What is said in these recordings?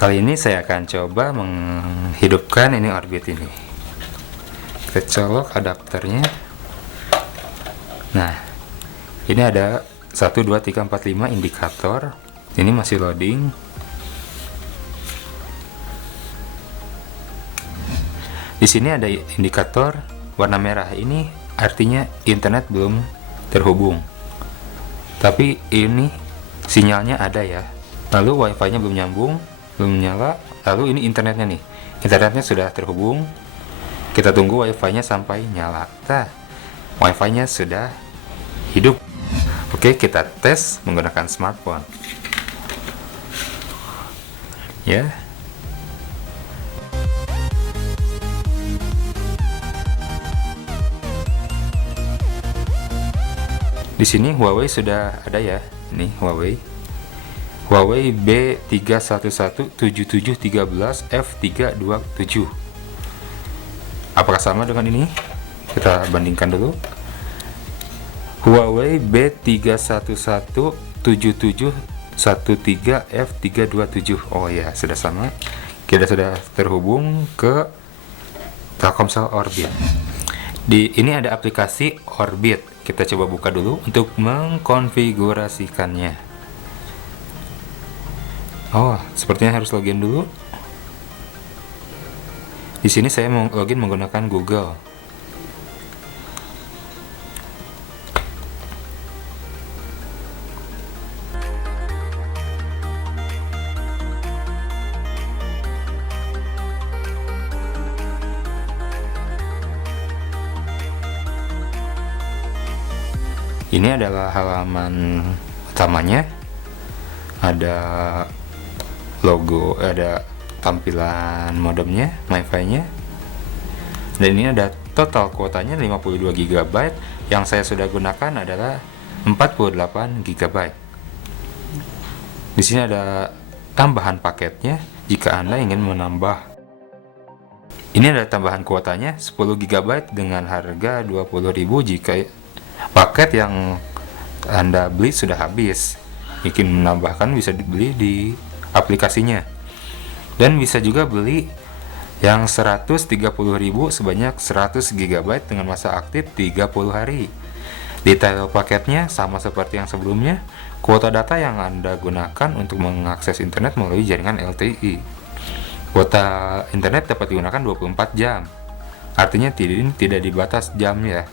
Kali ini saya akan coba menghidupkan ini Orbit ini. Kita colok adapternya. Nah, ini ada 1, 2, 3, 4, 5 indikator. Ini masih loading. Di sini ada indikator warna merah, ini artinya internet belum terhubung. Tapi ini sinyalnya ada ya. Lalu wifi-nya belum nyambung, belum nyala. Lalu ini internetnya nih. Internetnya sudah terhubung. Kita tunggu wifi-nya sampai nyala. Nah, wifi-nya sudah hidup. Oke, kita tes menggunakan smartphone. Ya. Di sini Huawei sudah ada ya. Nih Huawei B3117713F327. Apakah sama dengan ini? Kita bandingkan dulu. Huawei B3117713F327. Oh ya, sudah sama. Kita sudah terhubung ke Telkomsel Orbit. Ini ada aplikasi Orbit. Kita coba buka dulu untuk mengkonfigurasikannya. Oh, sepertinya harus login dulu. Di sini saya mau login menggunakan Google. Ini adalah halaman utamanya. Ada logo, ada tampilan modemnya, MiFi-nya. Dan ini ada total kuotanya 52 GB. Yang saya sudah gunakan adalah 48 GB. Di sini ada tambahan paketnya jika Anda ingin menambah. Ini ada tambahan kuotanya 10 GB dengan harga 20.000 jika paket yang Anda beli sudah habis. Ingin menambahkan bisa dibeli di aplikasinya. Dan bisa juga beli yang 130.000 sebanyak 100 GB dengan masa aktif 30 hari. Detail paketnya sama seperti yang sebelumnya. Kuota data yang Anda gunakan untuk mengakses internet melalui jaringan LTE. Kuota internet dapat digunakan 24 jam. Artinya tidak dibatas jam ya.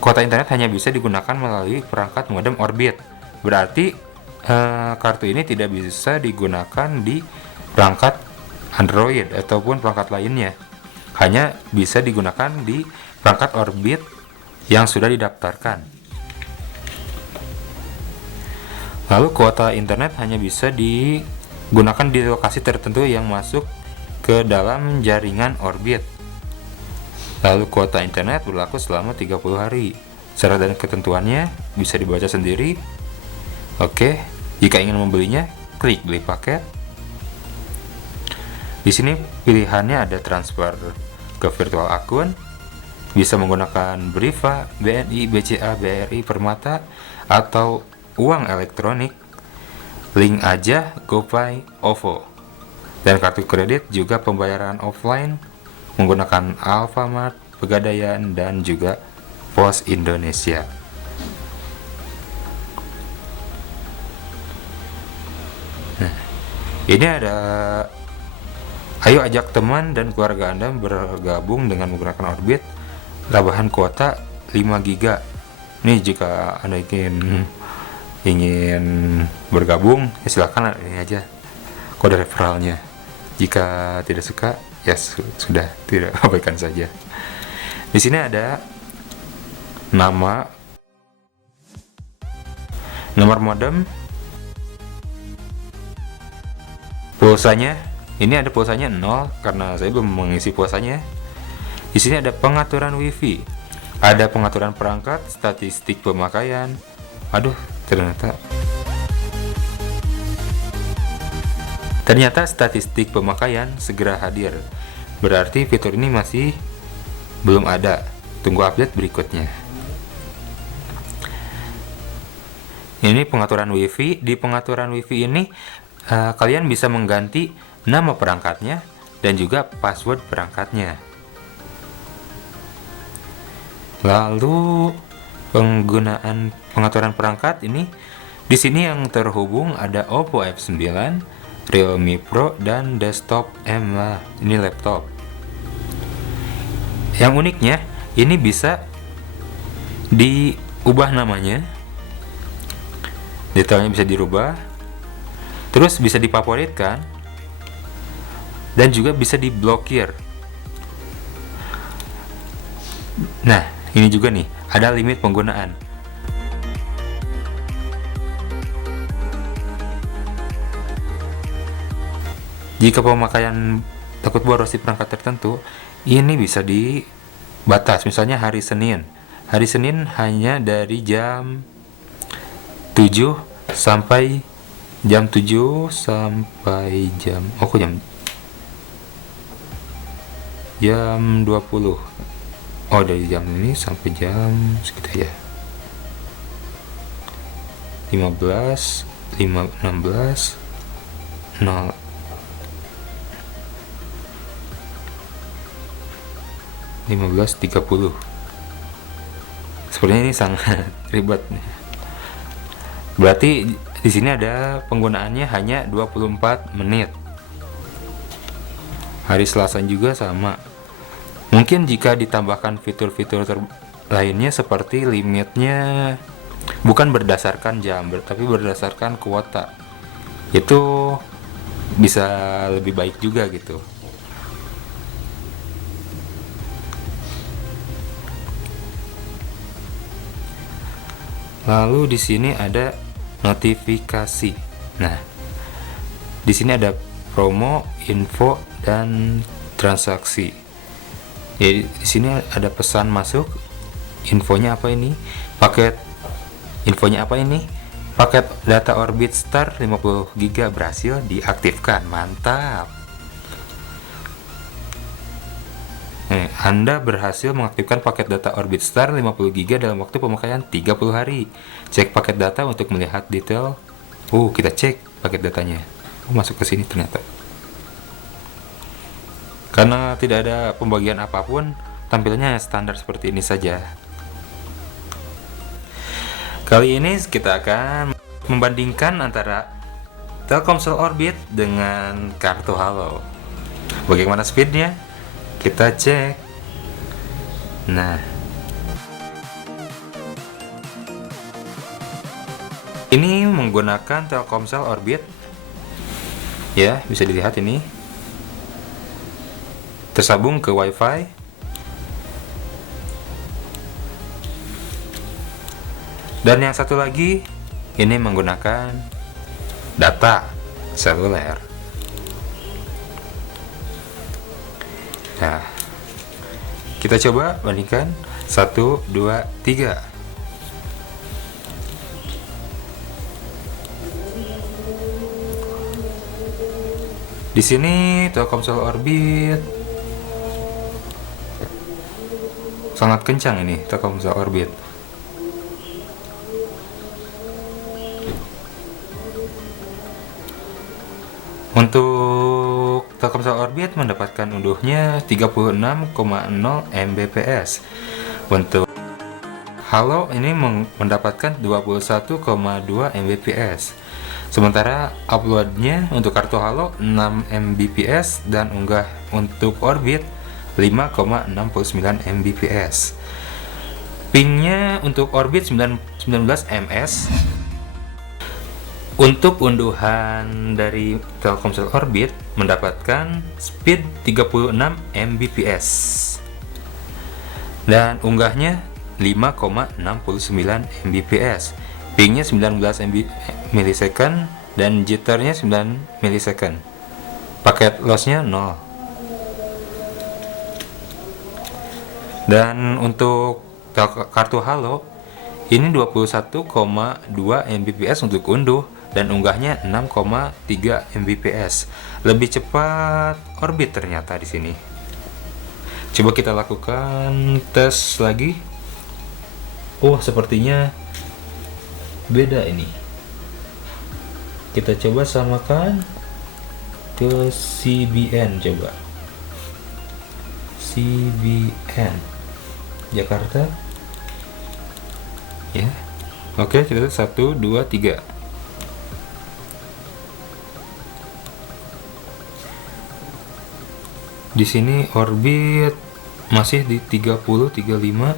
Kuota internet hanya bisa digunakan melalui perangkat modem Orbit. Berarti kartu ini tidak bisa digunakan di perangkat Android ataupun perangkat lainnya. Hanya bisa digunakan di perangkat Orbit yang sudah didaftarkan. Lalu kuota internet hanya bisa digunakan di lokasi tertentu yang masuk ke dalam jaringan Orbit. Lalu kuota internet berlaku selama 30 hari. Syarat dan ketentuannya bisa dibaca sendiri. Oke, jika ingin membelinya, klik beli paket. Di sini pilihannya ada transfer ke virtual akun, bisa menggunakan Briva, BNI, BCA, BRI, Permata, atau uang elektronik, link aja, GoPay, OVO. Dan kartu kredit juga pembayaran offline menggunakan Alfamart, Pegadaian, dan juga Pos Indonesia. Nah, ini ada, ayo ajak teman dan keluarga Anda bergabung dengan menggunakan Orbit. Tambahan kuota 5 GB. Nih jika Anda ingin bergabung, ya silahkan ini aja kode referralnya. Jika tidak suka, ya sudah, tidak, abaikan saja. Di sini ada nama, nomor modem, pulsanya. Ini ada pulsanya 0 karena saya belum mengisi pulsanya. Di sini ada pengaturan WiFi, ada pengaturan perangkat, statistik pemakaian. Aduh, ternyata statistik pemakaian segera hadir. Berarti fitur ini masih belum ada. Tunggu update berikutnya. Ini pengaturan WiFi. Di pengaturan WiFi ini kalian bisa mengganti nama perangkatnya dan juga password perangkatnya. Lalu pengaturan perangkat ini, di sini yang terhubung ada Oppo F9, Realme Pro, dan desktop M lah. Ini laptop. Yang uniknya, ini bisa diubah namanya, detailnya bisa dirubah, terus bisa difavoritkan, dan juga bisa diblokir. Nah, ini juga nih, ada limit penggunaan. Jika pemakaian takut boros di perangkat tertentu, ini bisa dibatas. Misalnya hari Senin. Hari Senin hanya dari jam 7 sampai jam 7 sampai jam jam 20. Oh, dari jam ini sampai jam sekitar ya 15, 16, 0 15.30. Sepertinya ini sangat ribet. Berarti di sini ada penggunaannya hanya 24 menit. Hari Selasa juga sama. Mungkin jika ditambahkan fitur-fitur lainnya seperti limitnya bukan berdasarkan jam, tapi berdasarkan kuota, itu bisa lebih baik juga gitu. Lalu di sini ada notifikasi. Nah, di sini ada promo, info, dan transaksi. Jadi di sini ada pesan masuk, infonya apa ini? Infonya apa ini? Paket data Orbit Star 50 GB berhasil diaktifkan. Mantap. Anda berhasil mengaktifkan paket data Orbit Star 50 GB dalam waktu pemakaian 30 hari. Cek paket data untuk melihat detail. Kita cek paket datanya. Masuk ke sini ternyata. Karena tidak ada pembagian apapun, tampilannya standar seperti ini saja. Kali ini kita akan membandingkan antara Telkomsel Orbit dengan kartu Halo. Bagaimana speednya? Kita cek. Nah, ini menggunakan Telkomsel Orbit. Ya, bisa dilihat ini. Tersambung ke WiFi. Dan yang satu lagi ini menggunakan data seluler. Nah, kita coba bandingkan 1, 2, 3. Di sini Telkomsel Orbit sangat kencang ini, Telkomsel Orbit. Untuk Telkomsel Orbit mendapatkan unduhnya 36,0 Mbps. Untuk Halo ini mendapatkan 21,2 Mbps. Sementara uploadnya untuk kartu Halo 6 Mbps dan unggah untuk Orbit 5,69 Mbps. Pingnya untuk Orbit 19 ms. Untuk unduhan dari Telkomsel Orbit mendapatkan speed 36 Mbps dan unggahnya 5,69 Mbps. Pingnya 19 millisecond dan jitternya 9 millisecond. Paket lossnya 0. Dan untuk kartu Halo ini 21,2 Mbps untuk unduh dan unggahnya 6,3 Mbps. Lebih cepat Orbit ternyata di sini. Coba kita lakukan tes lagi. Sepertinya beda ini. Kita coba samakan ke CBN, coba CBN Jakarta ya. Oke, kita 1 2 3. Di sini orbit masih di 30 35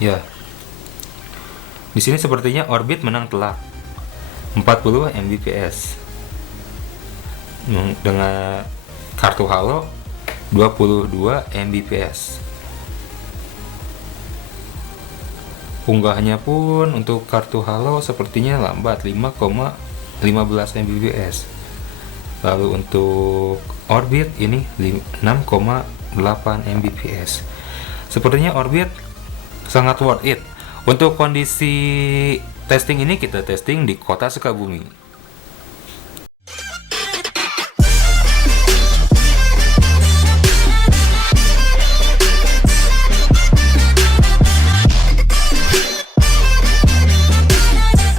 ya. Di sini sepertinya orbit menang telak 40 Mbps dengan kartu halo 22 Mbps. Unggahnya pun untuk kartu halo sepertinya lambat 5,15 Mbps. Lalu untuk orbit ini 6,8 Mbps. Sepertinya orbit sangat worth it. Untuk kondisi testing ini kita testing di kota Sukabumi.